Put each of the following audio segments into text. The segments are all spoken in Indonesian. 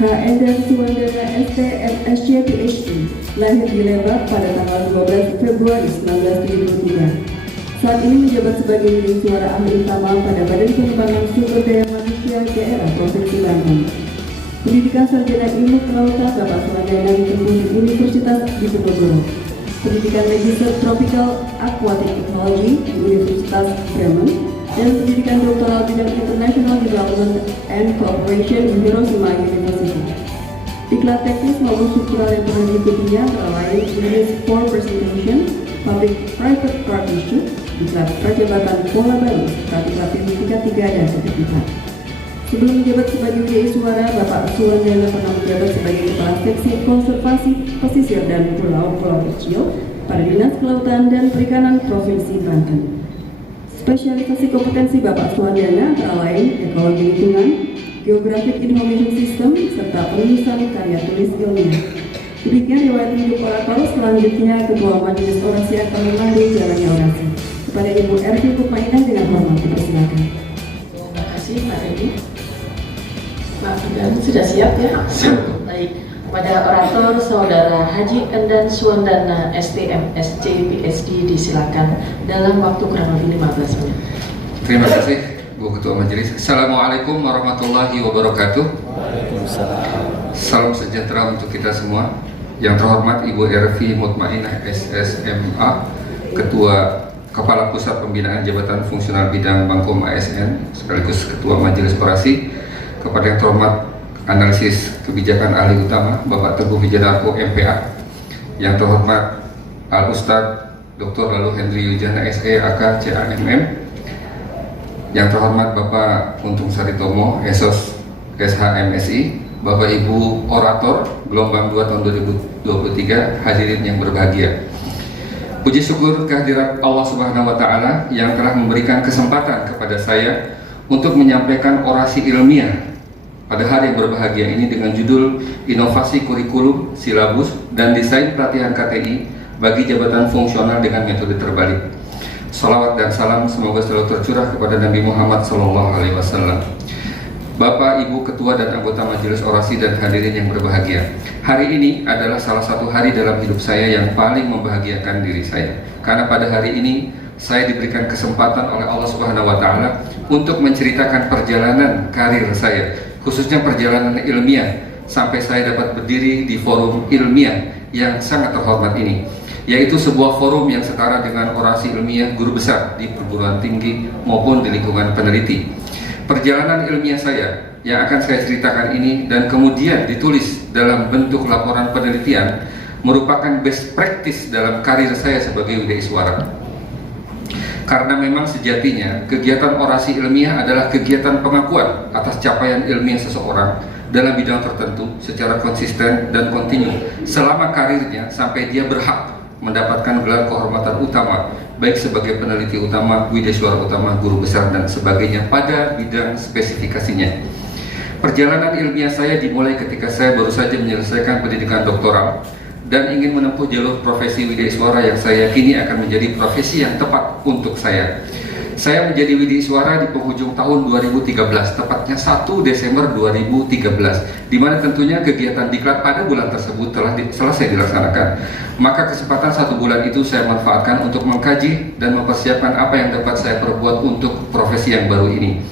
HN dan Suwandana STMSC PhD, lahir di Lebak pada tanggal 12 Februari 1973. Saat ini menjabat sebagai Widhi Suara Ahli Utama pada Badan Pengembangan Sumber Daya Manusia daerah Provinsi Banten. Pendidikan Sarjana Ilmu Kelautan Bapak Suwandana ditempuh di Universitas Diponegoro. Pendidikan Magister Tropical Aquatic Technology di Universitas Bremen, dan pendidikan doktoral bidang International Development and Cooperation di Hiroshima University. Diklat teknis maupun struktural yang pernah diikutinya antara lain Unit for Presentation, Public-Private Partnership, Diklat Perjabatan Pola Baru, Diklat tingkat 3 dan sertifikat. Sebelum menjabat sebagai Widhi Suara, Bapak Suwandana pernah menjabat sebagai Kepala Seksi Konservasi Pesisir dan Pulau-Pulau Kecil pada Dinas Kelautan dan Perikanan Provinsi Banten. Spesialisasi kompetensi Bapak Suwandana antara lain ekologi lingkungan, geographic information system, serta penulisan karya tulis ilmiah. Demikian riwayat hidup orator. Selanjutnya Ketua Majelis Orasi akan memandu jalannya orasi. Kepada Ibu Ervi Mutmainah dengan hormat dipersilakan. Terima kasih Pak Redi. Pak Fidan sudah siap ya? Baik. Kepada orator Saudara Haji Endan Suwandana STMSC PhD disilakan dalam waktu kurang lebih 15 menit. Terima kasih Bu Ketua Majelis. Assalamualaikum warahmatullahi wabarakatuh. Waalaikumsalam. Salam sejahtera untuk kita semua. Yang terhormat Ibu Ervi Mutmainah SSMA, Ketua Kepala Pusat Pembinaan Jabatan Fungsional Bidang Bangkom ASN sekaligus Ketua Majelis Orasi. Kepada yang terhormat Analisis Kebijakan Ahli Utama Bapak Teguh Wijanarko MPA, yang terhormat Al Ustadz Dr. Lalu Henry Yujana SE AK CAMM, yang terhormat Bapak Untung Saritomo Esos SHMSI, Bapak Ibu Orator Gelombang 2 tahun 2023, hadirin yang berbahagia. Puji syukur kehadirat Allah Subhanahu wa Ta'ala yang telah memberikan kesempatan kepada saya untuk menyampaikan orasi ilmiah pada hari yang berbahagia ini dengan judul Inovasi Kurikulum, Silabus, dan Desain Pelatihan KTI bagi Jabatan Fungsional dengan Metode Terbalik. Salawat dan salam semoga selalu tercurah kepada Nabi Muhammad SAW. Bapak, Ibu, Ketua dan anggota Majelis Orasi dan hadirin yang berbahagia. Hari ini adalah salah satu hari dalam hidup saya yang paling membahagiakan diri saya. Karena pada hari ini saya diberikan kesempatan oleh Allah Subhanahu wa Ta'ala untuk menceritakan perjalanan karir saya, khususnya perjalanan ilmiah, sampai saya dapat berdiri di forum ilmiah yang sangat terhormat ini, yaitu sebuah forum yang setara dengan orasi ilmiah guru besar di perguruan tinggi maupun di lingkungan peneliti. Perjalanan ilmiah saya yang akan saya ceritakan ini dan kemudian ditulis dalam bentuk laporan penelitian merupakan best practice dalam karir saya sebagai Widhi Suara. Karena memang sejatinya kegiatan orasi ilmiah adalah kegiatan pengakuan atas capaian ilmiah seseorang dalam bidang tertentu secara konsisten dan kontinu selama karirnya sampai dia berhak mendapatkan gelar kehormatan utama, baik sebagai peneliti utama, Widhi Suara utama, guru besar dan sebagainya pada bidang spesifikasinya. Perjalanan ilmiah saya dimulai ketika saya baru saja menyelesaikan pendidikan doktoral dan ingin menempuh jalur profesi Widhi Suara yang saya yakini akan menjadi profesi yang tepat untuk saya. Saya menjadi Widhi Suara di penghujung tahun 2013, tepatnya 1 Desember 2013, di mana tentunya kegiatan diklat pada bulan tersebut telah selesai dilaksanakan. Maka kesempatan 1 bulan itu saya manfaatkan untuk mengkaji dan mempersiapkan apa yang dapat saya perbuat untuk profesi yang baru ini.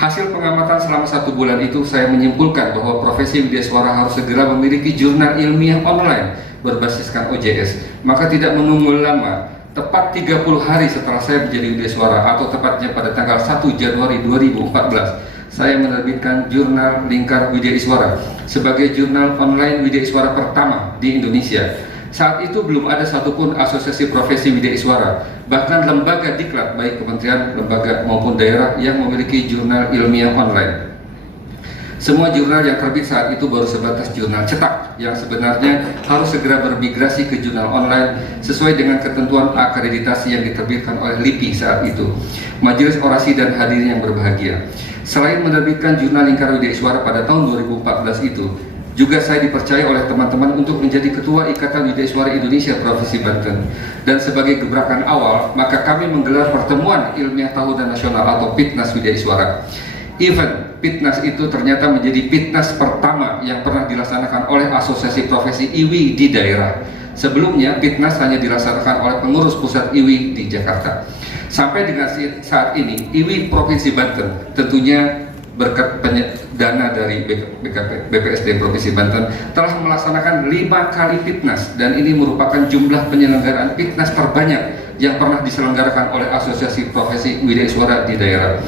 Hasil pengamatan selama 1 bulan itu saya menyimpulkan bahwa profesi Widhi Suara harus segera memiliki jurnal ilmiah online berbasiskan OJS. Maka tidak menunggu lama, tepat 30 hari setelah saya menjadi Widhi Suara atau tepatnya pada tanggal 1 Januari 2014, saya menerbitkan jurnal Lingkar Widhi Suara sebagai jurnal online Widhi Suara pertama di Indonesia. Saat itu belum ada satupun asosiasi profesi Widhi Suara, bahkan lembaga diklat baik kementerian, lembaga maupun daerah yang memiliki jurnal ilmiah online. Semua jurnal yang terbit saat itu baru sebatas jurnal cetak yang sebenarnya harus segera bermigrasi ke jurnal online sesuai dengan ketentuan akreditasi yang diterbitkan oleh LIPI saat itu. Majelis Orasi dan hadirin yang berbahagia, selain menerbitkan jurnal Lingkar Widhi Suara pada tahun 2014 itu, juga saya dipercaya oleh teman-teman untuk menjadi Ketua Ikatan Widhi Suara Indonesia Provinsi Banten. Dan sebagai gebrakan awal, maka kami menggelar pertemuan ilmiah tahunan nasional atau PITNAS Widhi Suara. Event Pitnas itu ternyata menjadi Pitnas pertama yang pernah dilaksanakan oleh Asosiasi Profesi IWI di daerah. Sebelumnya, Pitnas hanya dilaksanakan oleh pengurus pusat IWI di Jakarta. Sampai dengan saat ini, IWI Provinsi Banten tentunya berkat dana dari BPSD Provinsi Banten telah melaksanakan 5 kali Pitnas, dan ini merupakan jumlah penyelenggaraan Pitnas terbanyak yang pernah diselenggarakan oleh Asosiasi Profesi Widya Suara di daerah.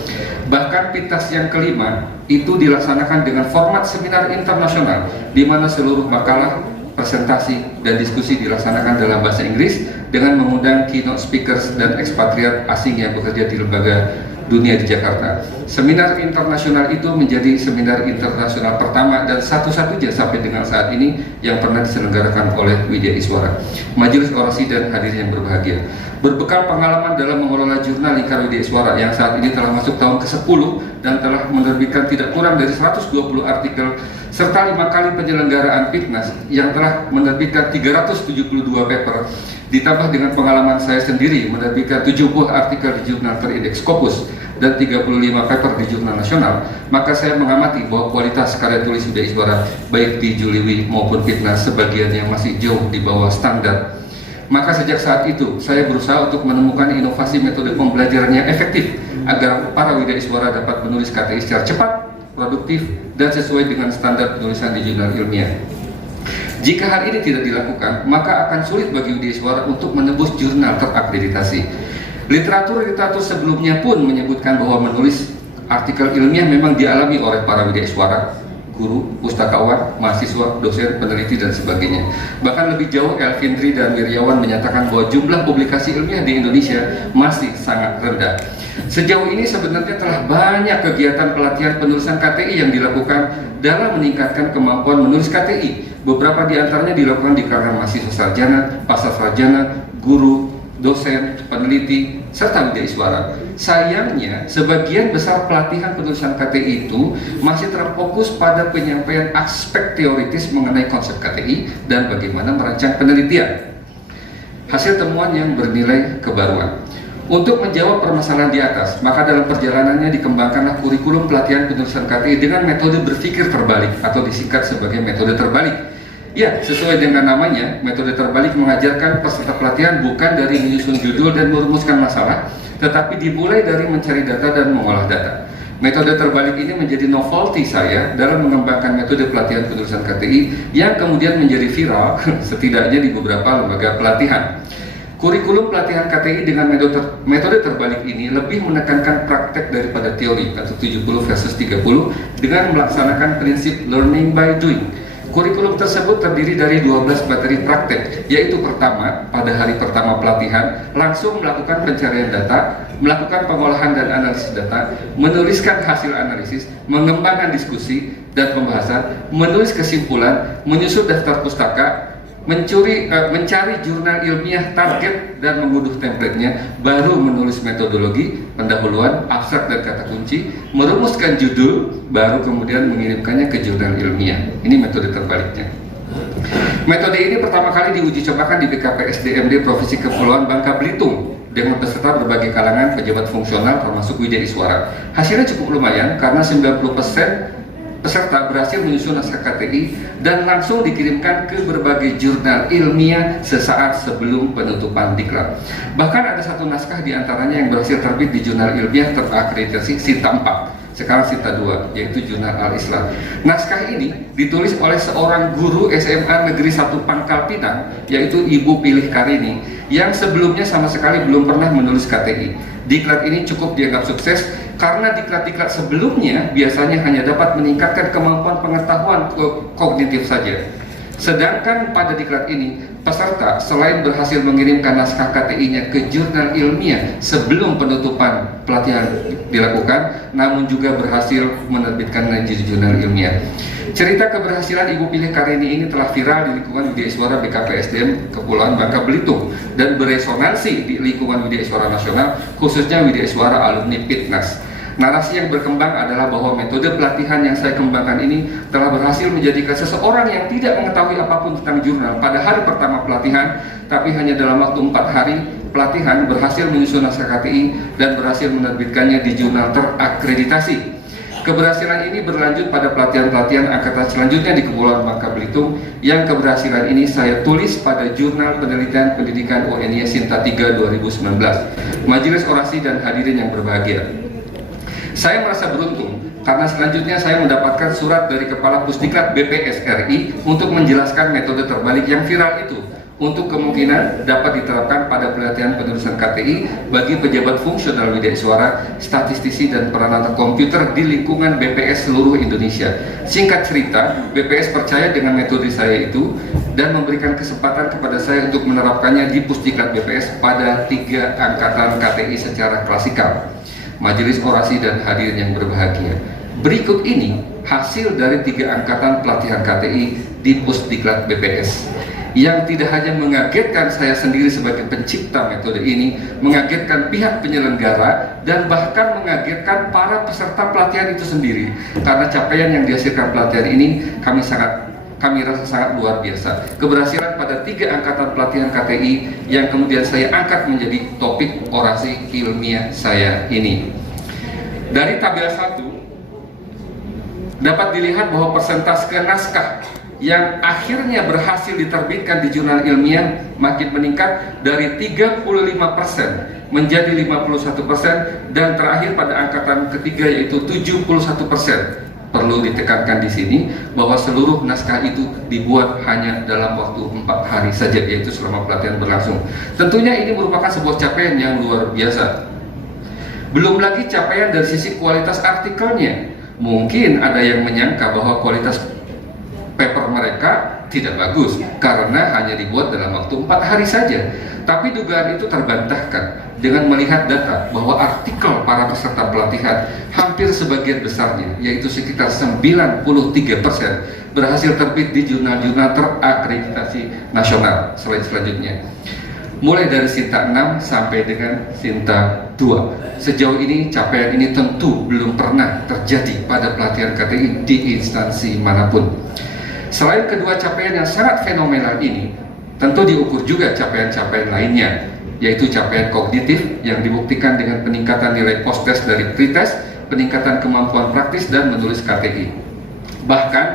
Bahkan Pitnas yang kelima itu dilaksanakan dengan format seminar internasional, di mana seluruh makalah, presentasi, dan diskusi dilaksanakan dalam bahasa Inggris dengan mengundang keynote speakers dan ekspatriat asing yang bekerja di lembaga dunia di Jakarta. Seminar internasional itu menjadi seminar internasional pertama dan satu-satunya sampai dengan saat ini yang pernah diselenggarakan oleh Widya Iswara. Majelis orasi dan hadirin yang berbahagia, berbekal pengalaman dalam mengelola jurnal Lingkar Widya Iswara yang saat ini telah masuk tahun ke-10 dan telah menerbitkan tidak kurang dari 120 artikel serta 5 kali penyelenggaraan Pitnas yang telah menerbitkan 372 paper, ditambah dengan pengalaman saya sendiri menerbitkan 70 artikel di jurnal terindeks Scopus dan 35 paper di jurnal nasional, maka saya mengamati bahwa kualitas karya tulis Widya Iswara baik di Juliwi maupun Pitnas sebagian yang masih jauh di bawah standar. Maka sejak saat itu saya berusaha untuk menemukan inovasi metode pembelajaran yang efektif agar para Widya Iswara dapat menulis KTI secara cepat, produktif, dan sesuai dengan standar penulisan di jurnal ilmiah. Jika hal ini tidak dilakukan, maka akan sulit bagi Widya Iswara untuk menembus jurnal terakreditasi. Literatur sebelumnya pun menyebutkan bahwa menulis artikel ilmiah memang dialami oleh para Widya Iswara, guru, pustakawan, mahasiswa, dosen, peneliti, dan sebagainya. Bahkan lebih jauh, Elvindri dan Wiryawan menyatakan bahwa jumlah publikasi ilmiah di Indonesia masih sangat rendah. Sejauh ini sebenarnya telah banyak kegiatan pelatihan penulisan KTI yang dilakukan dalam meningkatkan kemampuan menulis KTI. Beberapa di antaranya dilakukan di kalangan mahasiswa sarjana, pasca sarjana, guru, dosen, peneliti, serta Widya Iswara. Sayangnya, sebagian besar pelatihan penulisan KTI itu masih terfokus pada penyampaian aspek teoritis mengenai konsep KTI dan bagaimana merancang penelitian. Hasil temuan yang bernilai kebaruan. Untuk menjawab permasalahan di atas, maka dalam perjalanannya dikembangkanlah kurikulum pelatihan penulisan KTI dengan metode berpikir terbalik atau disingkat sebagai metode terbalik. Ya, sesuai dengan namanya, metode terbalik mengajarkan peserta pelatihan bukan dari menyusun judul dan merumuskan masalah, tetapi dimulai dari mencari data dan mengolah data. Metode terbalik ini menjadi novelty saya dalam mengembangkan metode pelatihan penulisan KTI yang kemudian menjadi viral setidaknya di beberapa lembaga pelatihan. Kurikulum pelatihan KTI dengan metode terbalik ini lebih menekankan praktek daripada teori atau 70 versus 30 dengan melaksanakan prinsip learning by doing. Kurikulum tersebut terdiri dari 12 materi praktek, yaitu pertama, pada hari pertama pelatihan, langsung melakukan pencarian data, melakukan pengolahan dan analisis data, menuliskan hasil analisis, mengembangkan diskusi dan pembahasan, menulis kesimpulan, menyusun daftar pustaka, mencari jurnal ilmiah target dan mengunduh template-nya, baru menulis metodologi, pendahuluan, abstrak dan kata kunci, merumuskan judul, baru kemudian mengirimkannya ke jurnal ilmiah. Ini metode terbaliknya. Metode ini pertama kali diuji cobakan di BKPSDMD Provinsi Kepulauan Bangka Belitung dengan peserta berbagai kalangan pejabat fungsional termasuk Widya Iswara. Hasilnya cukup lumayan karena 90% peserta berhasil menyusun naskah KTI dan langsung dikirimkan ke berbagai jurnal ilmiah sesaat sebelum penutupan diklat. Bahkan ada satu naskah diantaranya yang berhasil terbit di jurnal ilmiah terakreditasi Sinta 4, sekarang Sinta 2, yaitu Jurnal Al-Islam. Naskah ini ditulis oleh seorang guru SMA Negeri 1 Pangkal Pinang, yaitu Ibu Pilih Karini, yang sebelumnya sama sekali belum pernah menulis KTI. Diklat ini cukup dianggap sukses karena diklat-diklat sebelumnya biasanya hanya dapat meningkatkan kemampuan pengetahuan kognitif saja. Sedangkan pada diklat ini, peserta selain berhasil mengirimkan naskah KTI-nya ke jurnal ilmiah sebelum penutupan pelatihan dilakukan, namun juga berhasil menerbitkannya di jurnal ilmiah. Cerita keberhasilan Ibu Pilih Karini ini telah viral di lingkungan Widya Iswara BKPSDM Kepulauan Bangka Belitung dan beresonansi di lingkungan Widya Iswara nasional, khususnya Widya Iswara alumni Pitnas. Narasi yang berkembang adalah bahwa metode pelatihan yang saya kembangkan ini telah berhasil menjadikan seseorang yang tidak mengetahui apapun tentang jurnal pada hari pertama pelatihan, tapi hanya dalam waktu 4 hari pelatihan berhasil menyusun naskah KTI dan berhasil menerbitkannya di jurnal terakreditasi. Keberhasilan ini berlanjut pada pelatihan-pelatihan angkatan selanjutnya di Kepulauan Bangka Belitung, yang keberhasilan ini saya tulis pada Jurnal Penelitian Pendidikan UNY Sinta 3 2019. Majelis Orasi dan hadirin yang berbahagia, saya merasa beruntung karena selanjutnya saya mendapatkan surat dari Kepala Pusdiklat BPS RI untuk menjelaskan metode terbalik yang viral itu, untuk kemungkinan dapat diterapkan pada pelatihan penulisan KTI bagi pejabat fungsional widya suara, statistisi, dan peranata komputer di lingkungan BPS seluruh Indonesia. Singkat cerita, BPS percaya dengan metode saya itu dan memberikan kesempatan kepada saya untuk menerapkannya di Pusdiklat BPS pada 3 angkatan KTI secara klasikal. Majelis Orasi dan hadirin yang berbahagia, berikut ini hasil dari 3 angkatan pelatihan KTI di Pusdiklat BPS, yang tidak hanya mengagetkan saya sendiri sebagai pencipta metode ini, mengagetkan pihak penyelenggara, dan bahkan mengagetkan para peserta pelatihan itu sendiri, karena capaian yang dihasilkan pelatihan ini kami rasa sangat luar biasa. Keberhasilan pada 3 angkatan pelatihan KTI yang kemudian saya angkat menjadi topik orasi ilmiah saya ini. Dari tabel 1 dapat dilihat bahwa persentase naskah yang akhirnya berhasil diterbitkan di jurnal ilmiah makin meningkat dari 35% menjadi 51%, dan terakhir pada angkatan ketiga yaitu 71%. Perlu ditekankan di sini bahwa seluruh naskah itu dibuat hanya dalam waktu 4 hari saja, yaitu selama pelatihan berlangsung. Tentunya ini merupakan sebuah capaian yang luar biasa. Belum lagi capaian dari sisi kualitas artikelnya. Mungkin ada yang menyangka bahwa kualitas paper mereka tidak bagus karena hanya dibuat dalam waktu 4 hari saja. Tapi dugaan itu terbantahkan dengan melihat data bahwa artikel para peserta pelatihan hampir sebagian besarnya, yaitu sekitar 93%, berhasil terbit di jurnal-jurnal terakreditasi nasional selanjutnya. Mulai dari Sinta 6 sampai dengan Sinta 2. Sejauh ini capaian ini tentu belum pernah terjadi pada pelatihan KTI di instansi manapun. Selain kedua capaian yang sangat fenomenal ini, tentu diukur juga capaian-capaian lainnya, yaitu capaian kognitif yang dibuktikan dengan peningkatan nilai post-test dari pretest, peningkatan kemampuan praktis dan menulis KTI. Bahkan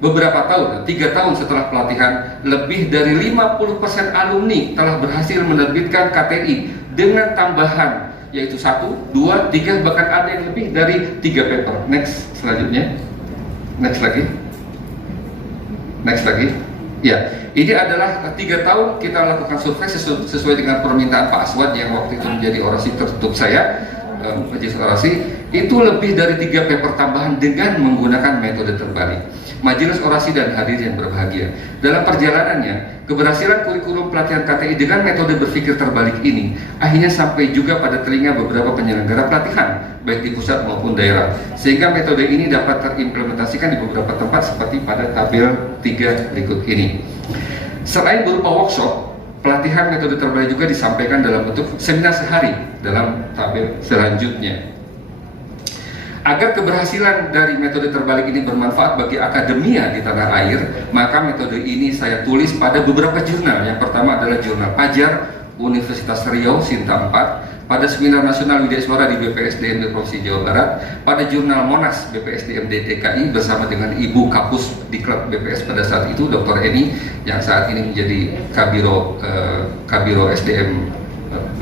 beberapa tahun, 3 tahun setelah pelatihan, lebih dari 50% alumni telah berhasil menerbitkan KTI dengan tambahan, yaitu 1, 2, 3, bahkan ada yang lebih dari 3 paper. Next, selanjutnya. Next lagi. Ya, ini adalah 3 tahun kita lakukan survei sesuai dengan permintaan Pak Aswad yang waktu itu menjadi orasi tertutup saya, majelis orasi, itu lebih dari 3 paper tambahan dengan menggunakan metode terbalik. Majelis Orasi dan hadirin yang berbahagia, dalam perjalanannya, keberhasilan kurikulum pelatihan KTI dengan metode berpikir terbalik ini akhirnya sampai juga pada telinga beberapa penyelenggara pelatihan, baik di pusat maupun daerah, sehingga metode ini dapat terimplementasikan di beberapa tempat seperti pada tabel 3 berikut ini. Selain berupa workshop, pelatihan metode terbalik juga disampaikan dalam bentuk seminar sehari dalam tabel selanjutnya. Agar keberhasilan dari metode terbalik ini bermanfaat bagi akademia di tanah air, maka metode ini saya tulis pada beberapa jurnal. Yang pertama adalah Jurnal Ajar Universitas Riau Sinta 4, pada Seminar Nasional Widya Suara di BPSDM Provinsi Jawa Barat, pada Jurnal Monas BPSDM DKI bersama dengan Ibu Kapus di klub BPS pada saat itu, Dr. Eni, yang saat ini menjadi Kabiro SDM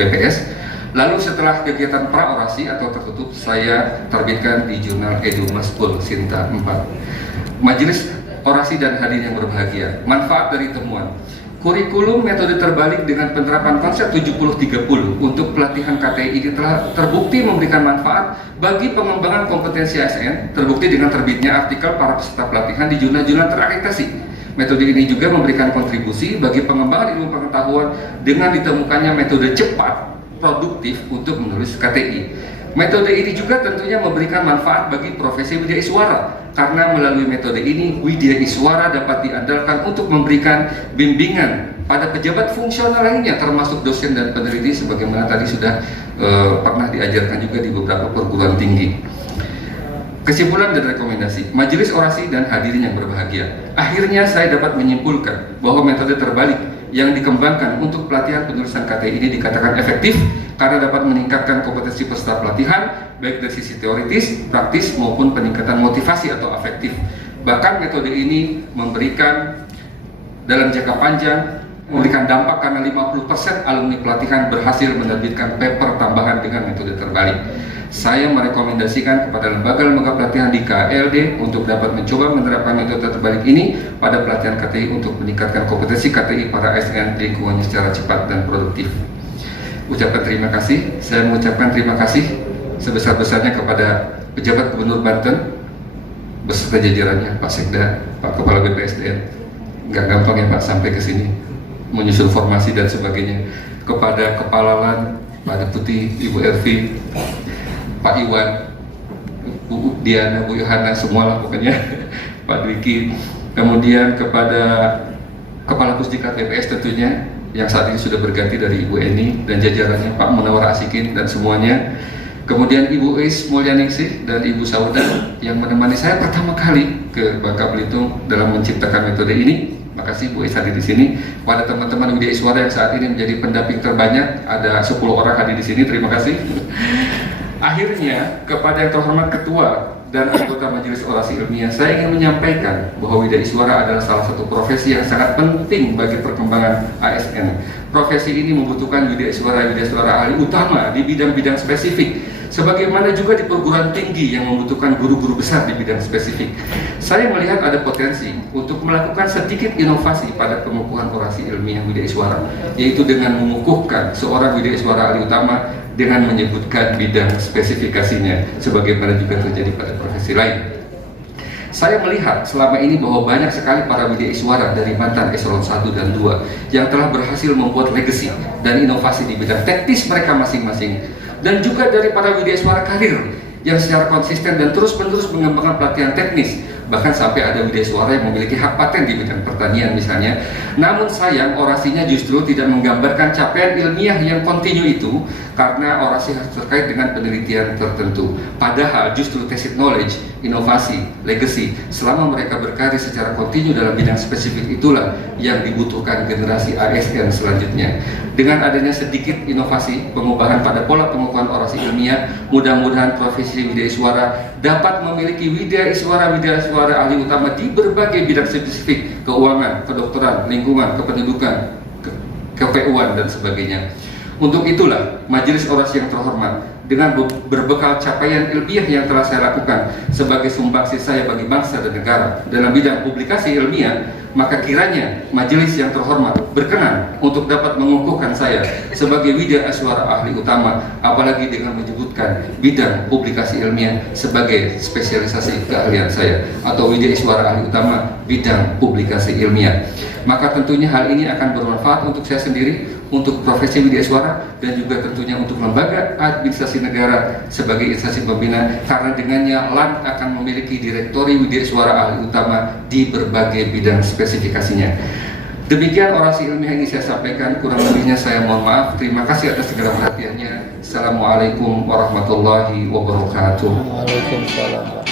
BPS. Lalu setelah kegiatan praorasi atau tertutup, saya terbitkan di jurnal Edu Maspul Sinta 4. Majelis Orasi dan hadirin yang berbahagia, manfaat dari temuan kurikulum metode terbalik dengan penerapan konsep 70-30 untuk pelatihan KTI ini telah terbukti memberikan manfaat bagi pengembangan kompetensi ASN, terbukti dengan terbitnya artikel para peserta pelatihan di jurnal-jurnal terakreditasi. Metode ini juga memberikan kontribusi bagi pengembangan ilmu pengetahuan dengan ditemukannya metode cepat produktif untuk menulis KTI. Metode ini juga tentunya memberikan manfaat bagi profesi widya iswara, karena melalui metode ini widya iswara dapat diandalkan untuk memberikan bimbingan pada pejabat fungsional lainnya, termasuk dosen dan peneliti, sebagaimana tadi sudah pernah diajarkan juga di beberapa perguruan tinggi. Kesimpulan dan rekomendasi, Majelis Orasi dan hadirin yang berbahagia, akhirnya saya dapat menyimpulkan bahwa metode terbalik yang dikembangkan untuk pelatihan penulisan KTI ini dikatakan efektif karena dapat meningkatkan kompetensi peserta pelatihan baik dari sisi teoritis, praktis maupun peningkatan motivasi atau afektif. Bahkan metode ini memberikan dalam jangka panjang memberikan dampak karena 50% alumni pelatihan berhasil menerbitkan paper tambahan dengan metode terbalik. Saya merekomendasikan kepada lembaga-lembaga pelatihan di KLD untuk dapat mencoba menerapkan metode terbalik ini pada pelatihan KTI untuk meningkatkan kompetensi KTI para ASN di lingkungannya secara cepat dan produktif. Ucapkan terima kasih. Saya mengucapkan terima kasih sebesar-besarnya kepada pejabat Gubernur Banten beserta jajarannya, Pak Sekda, Pak Kepala BPSDM. Nggak gampang ya Pak sampai ke sini menyusun formasi dan sebagainya. Kepada Kepala LAN, Pak Deputi, Ibu Ervi, Pak Iwan, Bu Diana, Bu Yohana, semualah pokoknya, Pak Dwiki. Kemudian kepada Kepala Pusdiklat BPS tentunya yang saat ini sudah berganti dari Ibu Eni dan jajarannya, Pak Munawar Asikin dan semuanya. Kemudian Ibu Is Mulyaningsih dan Ibu Sauda yang menemani saya pertama kali ke Bangka Belitung dalam menciptakan metode ini. Makasih Bu Is hadir di sini. Kepada teman-teman Widya Iswara yang saat ini menjadi pendamping terbanyak, ada 10 orang hadir di sini. Terima kasih. Akhirnya, kepada yang terhormat Ketua dan anggota Majelis Orasi Ilmiah, saya ingin menyampaikan bahwa Widya Iswara adalah salah satu profesi yang sangat penting bagi perkembangan ASN. Profesi ini membutuhkan Widya Iswara ahli utama di bidang-bidang spesifik, sebagaimana juga di perguruan tinggi yang membutuhkan guru-guru besar di bidang spesifik. Saya melihat ada potensi untuk melakukan sedikit inovasi pada pengukuhan orasi ilmiah Widya Iswara, yaitu dengan mengukuhkan seorang Widya Iswara ahli utama dengan menyebutkan bidang spesifikasinya, sebagaimana juga terjadi pada profesi lain. Saya melihat selama ini bahwa banyak sekali para Widya Iswara dari mantan eselon 1 dan 2 yang telah berhasil membuat legacy dan inovasi di bidang teknis mereka masing-masing, dan juga dari para Widya Iswara karir yang secara konsisten dan terus-menerus mengembangkan pelatihan teknis, bahkan sampai ada Widya Iswara yang memiliki hak paten di bidang pertanian misalnya. Namun sayang, orasinya justru tidak menggambarkan capaian ilmiah yang kontinu itu, karena orasi harus terkait dengan penelitian tertentu. Padahal justru tacit knowledge, inovasi, legacy, selama mereka berkarya secara kontinu dalam bidang spesifik itulah yang dibutuhkan generasi ASN selanjutnya. Dengan adanya sedikit inovasi, pengubahan pada pola pengukuhan orasi ilmiah, mudah-mudahan profesi Widya Iswara dapat memiliki Widya Iswara ahli utama di berbagai bidang spesifik, keuangan, kedokteran, lingkungan, kependudukan, KPU-an dan sebagainya. Untuk itulah Majelis Orasi yang terhormat, dengan berbekal capaian ilmiah yang telah saya lakukan sebagai sumbangsi saya bagi bangsa dan negara dalam bidang publikasi ilmiah, maka kiranya Majelis yang terhormat berkenan untuk dapat mengukuhkan saya sebagai Widya Iswara ahli utama, apalagi dengan menyebutkan bidang publikasi ilmiah sebagai spesialisasi keahlian saya, atau Widya Iswara ahli utama bidang publikasi ilmiah. Maka tentunya hal ini akan bermanfaat untuk saya sendiri, untuk profesi Widya Iswara, dan juga tentunya untuk lembaga administrasi negara sebagai instansi pembina, karena dengannya LAN akan memiliki direktori Widya Iswara ahli utama di berbagai bidang spesifikasinya. Demikian orasi ilmiah ini saya sampaikan, kurang lebihnya saya mohon maaf. Terima kasih atas segala perhatiannya. Assalamualaikum warahmatullahi wabarakatuh. Waalaikumsalam.